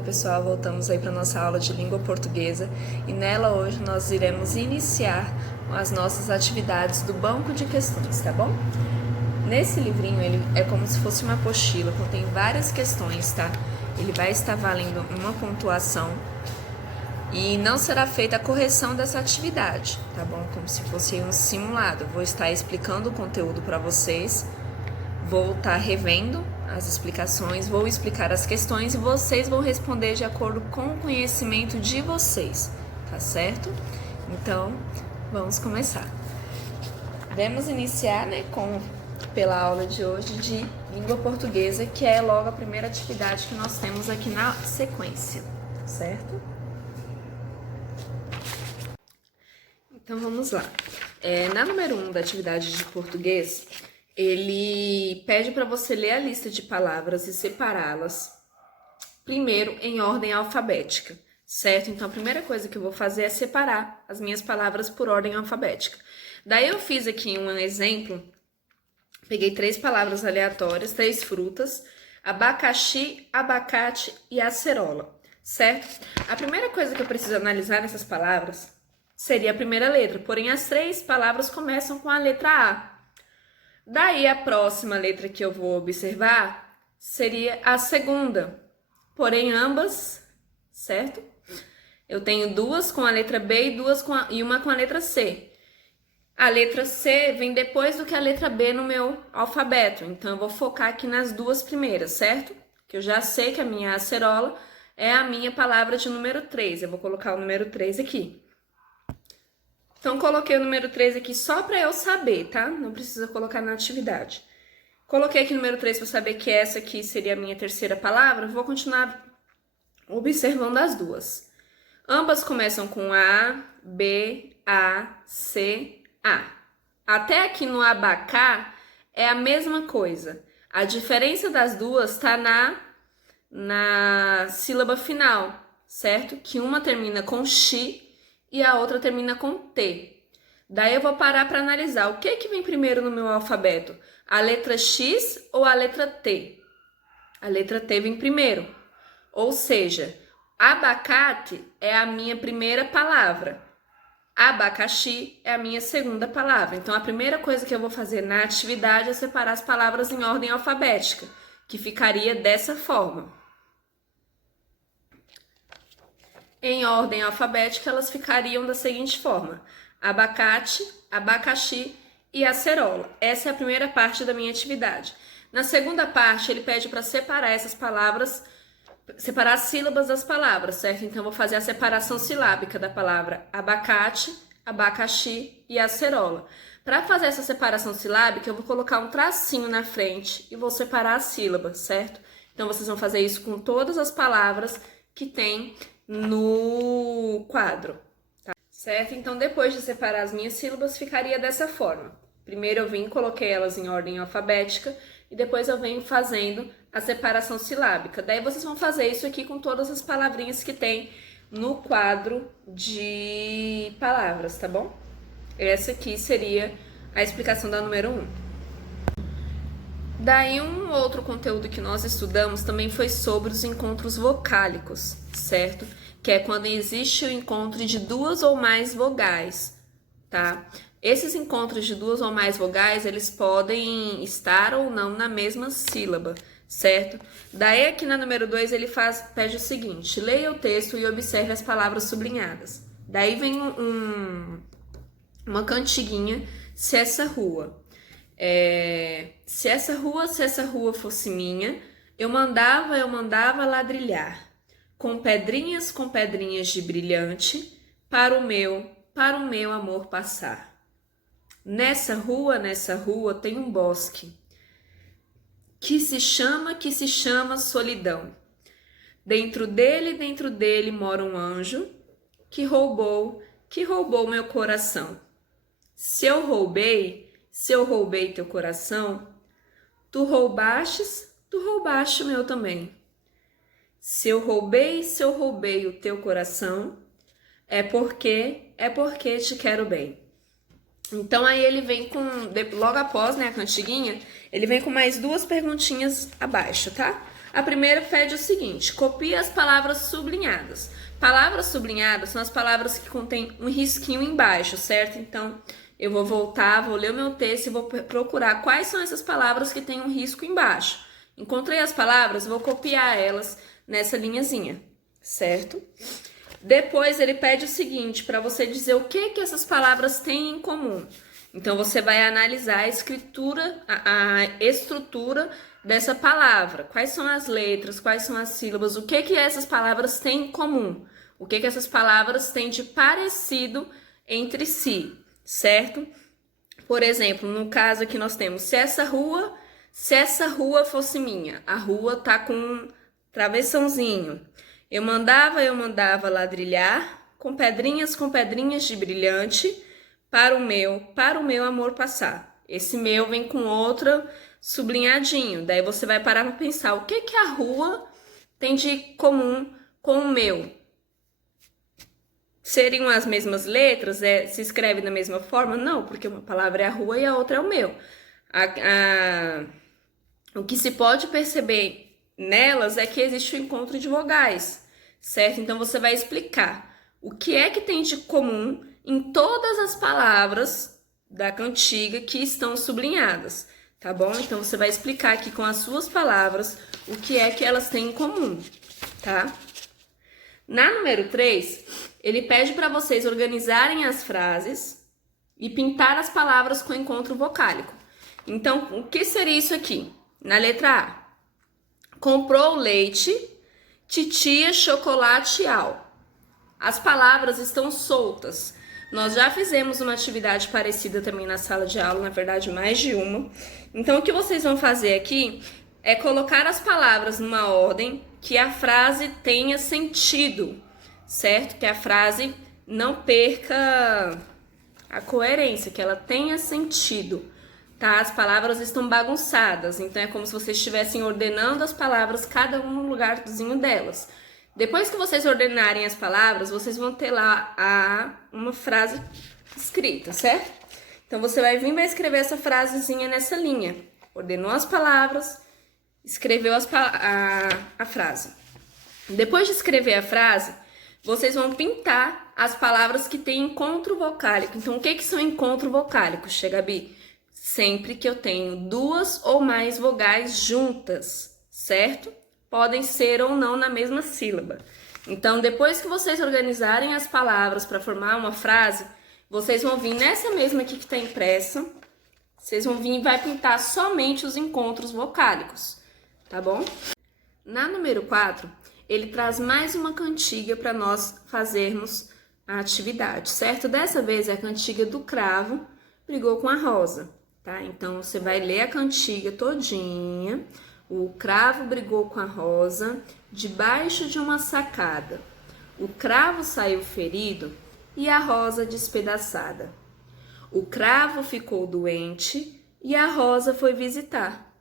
Olá pessoal, voltamos aí para nossa aula de língua portuguesa e nela hoje nós iremos iniciar as nossas atividades do banco de questões, tá bom? Nesse livrinho ele é como se fosse uma apostila, contém várias questões, tá? Ele vai estar valendo uma pontuação e não será feita a correção dessa atividade, tá bom? Como se fosse um simulado. Eu vou estar explicando o conteúdo para vocês, vou estar revendo as explicações, vou explicar as questões e vocês vão responder de acordo com o conhecimento de vocês, tá certo? Então, vamos começar. Vamos iniciar, pela aula de hoje de língua portuguesa, que é logo a primeira atividade que nós temos aqui na sequência, certo? Então, vamos lá. Na número 1 da atividade de português, ele pede para você ler a lista de palavras e separá-las primeiro em ordem alfabética, certo? Então, a primeira coisa que eu vou fazer é separar as minhas palavras por ordem alfabética. Daí eu fiz aqui um exemplo, peguei 3 palavras aleatórias, 3 frutas, abacaxi, abacate e acerola, certo? A primeira coisa que eu preciso analisar nessas palavras seria a primeira letra, porém as 3 palavras começam com a letra A. Daí, a próxima letra que eu vou observar seria a segunda, porém ambas, certo? Eu tenho 2 com a letra B e uma com a letra C. A letra C vem depois do que a letra B no meu alfabeto, então eu vou focar aqui nas 2 primeiras, certo? Que eu já sei que a minha acerola é a minha palavra de número 3, eu vou colocar o número 3 aqui. Então, coloquei o número 3 aqui só para eu saber, tá? Não precisa colocar na atividade. Coloquei aqui o número 3 para saber que essa aqui seria a minha terceira palavra. Vou continuar observando as 2. Ambas começam com A, B, A, C, A. Até aqui no abacá é a mesma coisa. A diferença das duas está na sílaba final, certo? Que uma termina com X e a outra termina com T. Daí eu vou parar para analisar o que vem primeiro no meu alfabeto, a letra X ou a letra T? A letra T vem primeiro, ou seja, abacate é a minha primeira palavra, abacaxi é a minha segunda palavra. Então, a primeira coisa que eu vou fazer na atividade é separar as palavras em ordem alfabética, que ficaria dessa forma. Em ordem alfabética, elas ficariam da seguinte forma: abacate, abacaxi e acerola. Essa é a primeira parte da minha atividade. Na segunda parte, ele pede para separar essas palavras, separar as sílabas das palavras, certo? Então, eu vou fazer a separação silábica da palavra abacate, abacaxi e acerola. Para fazer essa separação silábica, eu vou colocar um tracinho na frente e vou separar as sílabas, certo? Então, vocês vão fazer isso com todas as palavras que tem no quadro, tá? Certo? Então, depois de separar as minhas sílabas, ficaria dessa forma. Primeiro eu vim e coloquei elas em ordem alfabética e depois eu venho fazendo a separação silábica. Daí vocês vão fazer isso aqui com todas as palavrinhas que tem no quadro de palavras, tá bom? Essa aqui seria a explicação da número 1. Daí um outro conteúdo que nós estudamos também foi sobre os encontros vocálicos, certo? Que é quando existe o encontro de 2 ou mais vogais, tá? Esses encontros de 2 ou mais vogais, eles podem estar ou não na mesma sílaba, certo? Daí aqui na número 2 ele pede o seguinte: leia o texto e observe as palavras sublinhadas. Daí vem uma cantiguinha, se essa rua. Se essa rua fosse minha, eu mandava ladrilhar, com pedrinhas de brilhante, para o meu amor passar. Nessa rua tem um bosque, que se chama solidão. Dentro dele mora um anjo, que roubou meu coração. Se eu roubei teu coração, tu roubaste o meu também. Se eu roubei o teu coração, é porque te quero bem. Então aí ele vem logo após, a cantiguinha, ele vem com mais 2 perguntinhas abaixo, tá? A primeira pede o seguinte: copie as palavras sublinhadas. Palavras sublinhadas são as palavras que contêm um risquinho embaixo, certo? Então, eu vou voltar, vou ler o meu texto e vou procurar quais são essas palavras que têm um risco embaixo. Encontrei as palavras, vou copiar elas nessa linhazinha, certo? Depois ele pede o seguinte, para você dizer o que essas palavras têm em comum. Então, você vai analisar a escritura, a estrutura dessa palavra. Quais são as letras, quais são as sílabas, o que essas palavras têm em comum. O que essas palavras têm de parecido entre si, certo? Por exemplo, no caso aqui nós temos, se essa rua fosse minha, a rua tá com um travessãozinho. Eu mandava ladrilhar com pedrinhas de brilhante para o meu amor passar. Esse meu vem com outro sublinhadinho. Daí você vai parar para pensar o que a rua tem de comum com o meu. Seriam as mesmas letras? Se escreve da mesma forma? Não, porque uma palavra é a rua e a outra é o meu. O que se pode perceber nelas é que existe o encontro de vogais, certo? Então você vai explicar o que é que tem de comum em todas as palavras da cantiga que estão sublinhadas, tá bom? Então você vai explicar aqui com as suas palavras o que é que elas têm em comum, tá? Na número 3, ele pede para vocês organizarem as frases e pintar as palavras com encontro vocálico. Então, o que seria isso aqui? Na letra A, comprou leite, titia, chocolate, ao. As palavras estão soltas. Nós já fizemos uma atividade parecida também na sala de aula, na verdade mais de uma. Então, o que vocês vão fazer aqui é colocar as palavras numa ordem que a frase tenha sentido, certo? Que a frase não perca a coerência, que ela tenha sentido, tá? As palavras estão bagunçadas, então é como se vocês estivessem ordenando as palavras, cada um no lugarzinho delas. Depois que vocês ordenarem as palavras, vocês vão ter lá uma frase escrita, certo? Então, você vai vir e vai escrever essa frasezinha nessa linha. Ordenou as palavras, escreveu a frase. Depois de escrever a frase, vocês vão pintar as palavras que têm encontro vocálico. Então, o que são encontro vocálico, Gabi? Sempre que eu tenho duas ou mais vogais juntas, certo? Podem ser ou não na mesma sílaba. Então, depois que vocês organizarem as palavras para formar uma frase, vocês vão vir nessa mesma aqui que está impressa, vocês vão vir e vai pintar somente os encontros vocálicos, tá bom? Na número 4, ele traz mais uma cantiga para nós fazermos a atividade, certo? Dessa vez é a cantiga do cravo brigou com a rosa, tá? Então, você vai ler a cantiga todinha. O cravo brigou com a rosa debaixo de uma sacada. O cravo saiu ferido e a rosa despedaçada. O cravo ficou doente e a rosa foi visitar.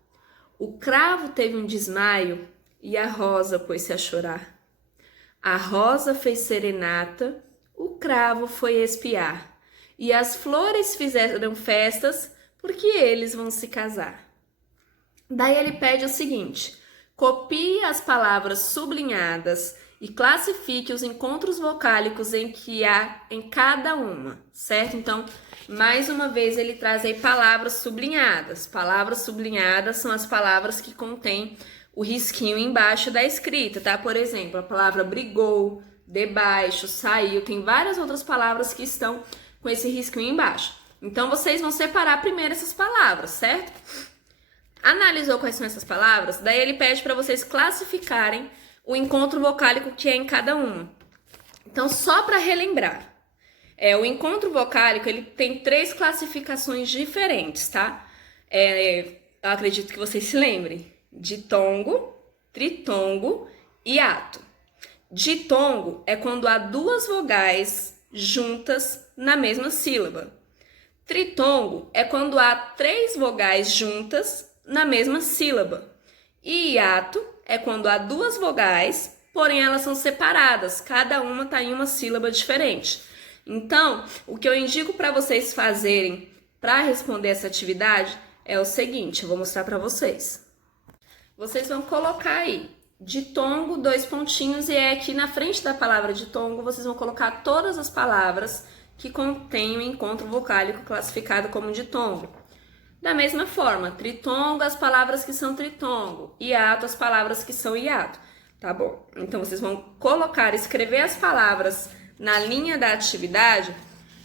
O cravo teve um desmaio e a rosa pôs-se a chorar. A rosa fez serenata, o cravo foi espiar. E as flores fizeram festas porque eles vão se casar. Daí ele pede o seguinte: copie as palavras sublinhadas e classifique os encontros vocálicos em que há em cada uma, certo? Então, mais uma vez ele traz aí palavras sublinhadas. Palavras sublinhadas são as palavras que contêm o risquinho embaixo da escrita, tá? Por exemplo, a palavra brigou, debaixo, saiu, tem várias outras palavras que estão com esse risquinho embaixo. Então, vocês vão separar primeiro essas palavras, certo? Analisou quais são essas palavras? Daí ele pede para vocês classificarem o encontro vocálico que é em cada uma. Então, só para relembrar, o encontro vocálico ele tem 3 classificações diferentes, tá? Eu acredito que vocês se lembrem: ditongo, tritongo e ato. Ditongo é quando há 2 vogais juntas na mesma sílaba. Tritongo é quando há 3 vogais juntas na mesma sílaba. E hiato é quando há 2 vogais, porém elas são separadas, cada uma está em uma sílaba diferente. Então, o que eu indico para vocês fazerem para responder essa atividade é o seguinte, eu vou mostrar para vocês. vocês vão colocar aí ditongo, 2 pontinhos, e aqui na frente da palavra ditongo, vocês vão colocar todas as palavras que contêm o encontro vocálico classificado como ditongo. Da mesma forma, tritongo, as palavras que são tritongo, hiato, as palavras que são hiato, tá bom? Então, vocês vão colocar, escrever as palavras na linha da atividade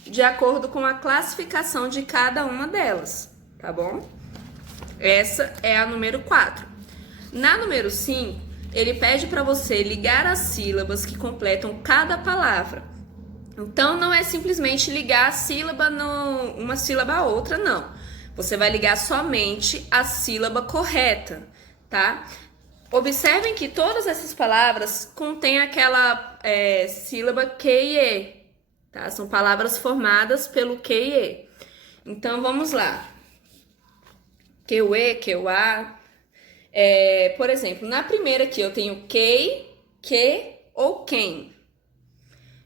de acordo com a classificação de cada uma delas, tá bom? Essa é a número 4. Na número 5, ele pede para você ligar as sílabas que completam cada palavra. Então, não é simplesmente ligar a sílaba uma sílaba a outra, não. Você vai ligar somente a sílaba correta, tá? Observem que todas essas palavras contêm aquela sílaba Q e E, tá? São palavras formadas pelo Q e E. Então, vamos lá. Q, E, Q, A. Por exemplo, na primeira aqui eu tenho quei, que ou quem.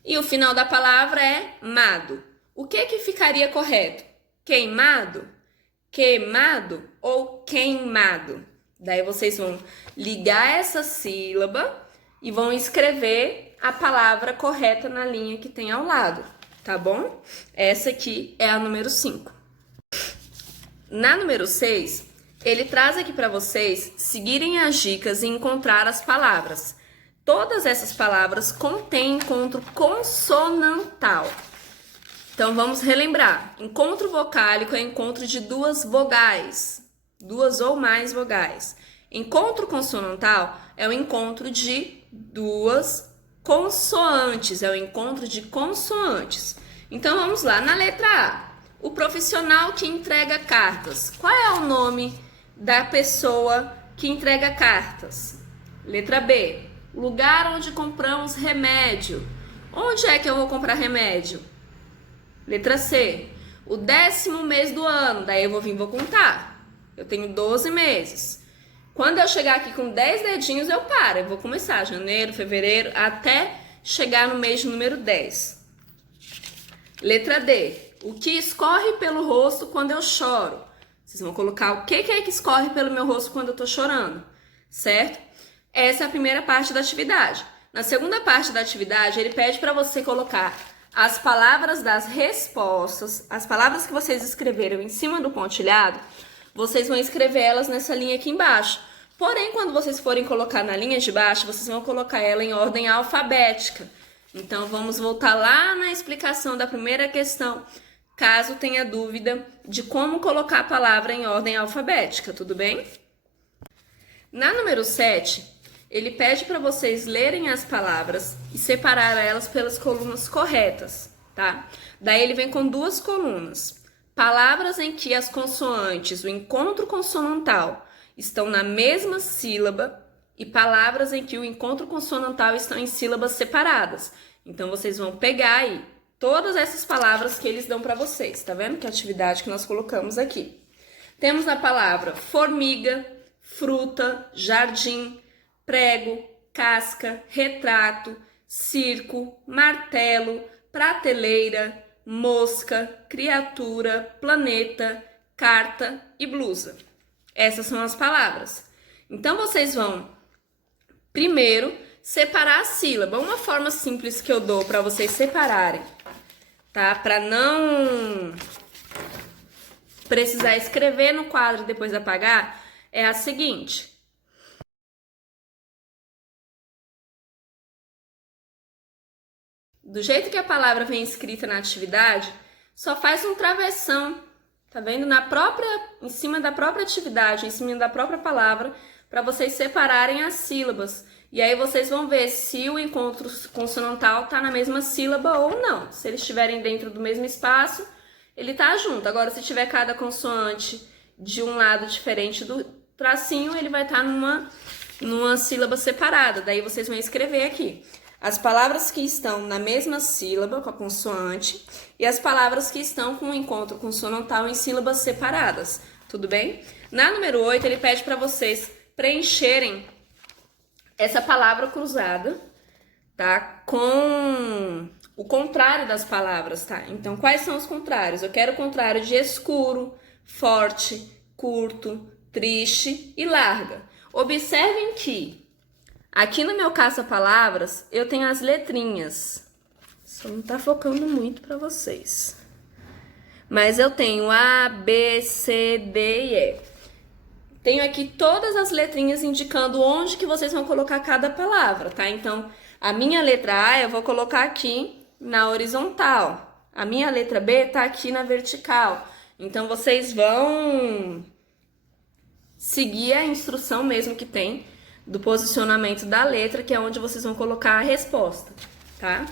E o final da palavra é mado. O que ficaria correto? Queimado, queimado ou queimado? Daí vocês vão ligar essa sílaba e vão escrever a palavra correta na linha que tem ao lado, tá bom? Essa aqui é a número 5. Na número 6, ele traz aqui para vocês seguirem as dicas e encontrar as palavras. Todas essas palavras contêm encontro consonantal. Então, vamos relembrar. Encontro vocálico é encontro de 2 vogais, 2 ou mais vogais. Encontro consonantal é o encontro de 2 consoantes, é o encontro de consoantes. Então, vamos lá. Na letra A, o profissional que entrega cartas. Qual é o nome da pessoa que entrega cartas? Letra B, lugar onde compramos remédio. Onde é que eu vou comprar remédio? Letra C, o 10º mês do ano. Daí eu vou contar. Eu tenho 12 meses. Quando eu chegar aqui com 10 dedinhos, eu paro. Eu vou começar janeiro, fevereiro, até chegar no mês de número 10. Letra D, o que escorre pelo rosto quando eu choro. Vocês vão colocar o que é que escorre pelo meu rosto quando eu tô chorando, certo? Essa é a primeira parte da atividade. Na segunda parte da atividade, ele pede para você colocar as palavras das respostas, as palavras que vocês escreveram em cima do pontilhado, vocês vão escrever elas nessa linha aqui embaixo. Porém, quando vocês forem colocar na linha de baixo, vocês vão colocar ela em ordem alfabética. Então, vamos voltar lá na explicação da primeira questão, caso tenha dúvida de como colocar a palavra em ordem alfabética, tudo bem? Na número 7, ele pede para vocês lerem as palavras e separar elas pelas colunas corretas, tá? Daí ele vem com 2 colunas. Palavras em que as consoantes, o encontro consonantal, estão na mesma sílaba e palavras em que o encontro consonantal estão em sílabas separadas. Então, vocês vão pegar aí todas essas palavras que eles dão para vocês, tá vendo? Que é a atividade que nós colocamos aqui. Temos a palavra formiga, fruta, jardim, prego, casca, retrato, circo, martelo, prateleira, mosca, criatura, planeta, carta e blusa. Essas são as palavras. Então, vocês vão, primeiro, separar a sílaba. Uma forma simples que eu dou para vocês separarem, tá? Para não precisar escrever no quadro e depois apagar, é a seguinte. Do jeito que a palavra vem escrita na atividade, só faz um travessão, tá vendo? Em cima da própria atividade, em cima da própria palavra, para vocês separarem as sílabas. E aí vocês vão ver se o encontro consonantal tá na mesma sílaba ou não. Se eles estiverem dentro do mesmo espaço, ele tá junto. Agora, se tiver cada consoante de um lado diferente do tracinho, ele vai estar numa sílaba separada. Daí vocês vão escrever aqui as palavras que estão na mesma sílaba com a consoante e as palavras que estão com o encontro consonantal em sílabas separadas, tudo bem? Na número 8, ele pede para vocês preencherem essa palavra cruzada, tá? Com o contrário das palavras, tá? Então, quais são os contrários? Eu quero o contrário de escuro, forte, curto, triste e larga. Observem que aqui no meu caça-palavras eu tenho as letrinhas. Só não tá focando muito para vocês. Mas eu tenho A, B, C, D e E. Tenho aqui todas as letrinhas indicando onde que vocês vão colocar cada palavra, tá? Então, a minha letra A eu vou colocar aqui na horizontal. A minha letra B tá aqui na vertical. Então, vocês vão seguir a instrução mesmo que tem do posicionamento da letra, que é onde vocês vão colocar a resposta, tá?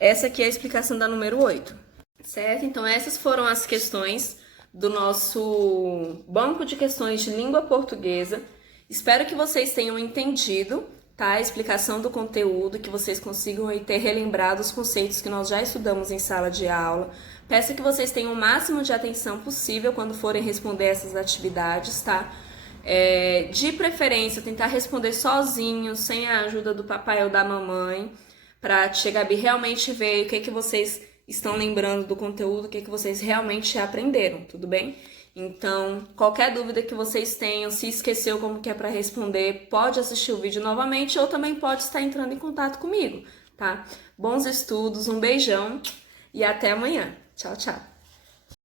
Essa aqui é a explicação da número 8, certo? Então, essas foram as questões do nosso banco de questões de língua portuguesa. Espero que vocês tenham entendido, tá? A explicação do conteúdo, que vocês consigam aí ter relembrado os conceitos que nós já estudamos em sala de aula. Peço que vocês tenham o máximo de atenção possível quando forem responder essas atividades, tá? De preferência, tentar responder sozinho, sem a ajuda do papai ou da mamãe, para a tia Gabi realmente ver o que vocês estão lembrando do conteúdo, o que vocês realmente aprenderam, tudo bem? Então, qualquer dúvida que vocês tenham, se esqueceu como que é para responder, pode assistir o vídeo novamente ou também pode estar entrando em contato comigo, tá? Bons estudos, um beijão e até amanhã. Tchau, tchau!